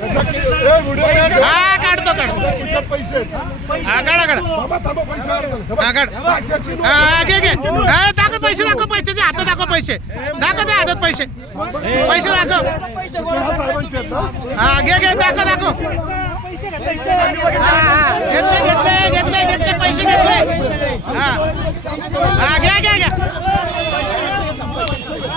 हा काढतो काढतो. पैसे आहेत. हा काढा काढा. बाबा थांबा पैसे काढा. काढ पाचशेची नोट. घे घे. दाखव पैसे दाखव पैसे दे हातात दाखव पैसे. दाखव दे हातात पैसे. पैसे दाखव? हा घे घे दाखव दाखव. हा हा घेतले घेतले घेतले घेतले पैसे घेतले हा हा घ्या घ्या घ्या घे घे हा. हे पैसे आहेत, हो. हा घे घे घे हा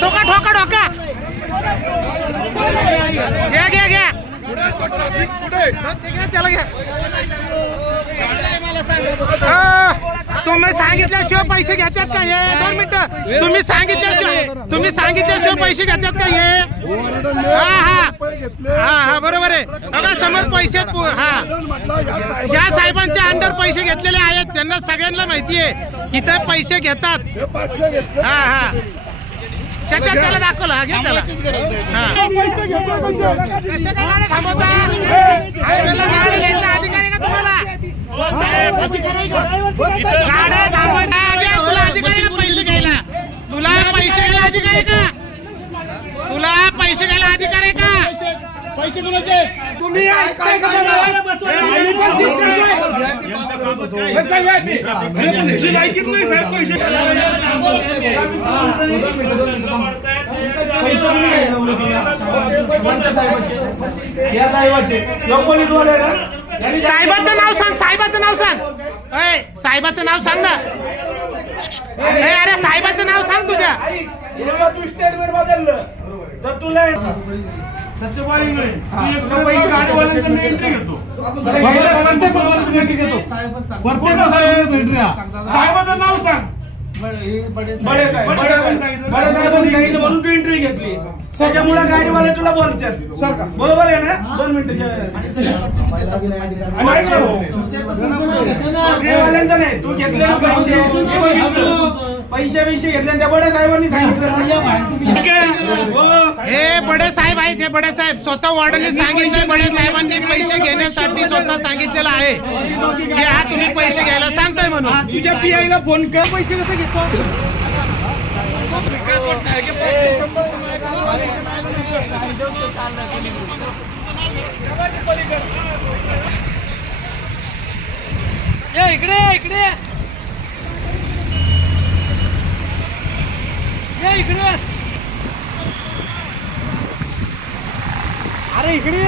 ठोका ठोका ठोका. घ्या घ्या घ्या. त्याला घ्या. तुम्ही सांगितल्याशिवाय पैसे घेतात का हे? दोन मिनिटं. तुम्ही सांगितल्याशिवाय तुम्ही सांगितल्याशिवाय पैसे घेतात का हे? हा हा घेतले? हा हा बरोबर आहे. बघा समोर पैसे हा. ज्या साहेबांच्या अंडर पैसे घेतलेले आहेत त्यांना सगळ्यांना माहिती आहे इथं पैसे घेतात. हे घेतले. हा हा. त्याच्यात त्याला दाखवलं हा घे त्याला. हा. कशा काय गाड्या थांबवता? अधिकार आहे का तुम्हाला गाड्या थांबवायचा आहे, तुला अधिकार आहे का पैसे घ्यायला तुला पैसे घ्यायला अधिकार आहे का तुला पैसे घ्यायला अधिकार आहे का पैसे कुणाचे तुम्ही ऐकताय का मला? आम्ही पण तीच करतोय. हे काय आहे? अरे पण ह्याची लायकीच नाही साहेब पैसे या साहेबाचे. ना. नाव सांग साहेबाचं नाव सांग. अय साहेबाचं नाव सांग ना. अरे साहेबाचं नाव सांग तुझ्या. तू स्टेटमेंट बदललं. तर तुला तू एक पैसे गाडीवाल्यांकडून एंट्री घेतो. प्रत्येक प्रत्येक एंट्री घेतो. प्रत्येक साहेबाचं नाव सांग. बडे साहेब. बडे साहेबांनी सांगितलं. म्हणून तू एंट्री घेतली. त्याच्यामुळे गाडीवाले तुला बोलतात. सर का बरोबर आहे ना? दोन मिनिटं. गाडीवाल्यांचं नाही. तू घेतले ना पैसे. पैसे पैसे घेतले त्या बड्या साहेबांनी सांगितलं? हो. हे बडे साहेब आहेत हे बडे साहेब. स्वतः वॉर्डनने सांगितलंय बडे साहेबांनी पैसे घेण्यासाठी स्वतः सांगितलेलं आहे. की हा तुम्ही पैसे घ्यायला सांगताय म्हणून. तुझ्या पी फोन कर पैसे कसं घेतो? इकडे इकडे ये इकडे अरे इकडे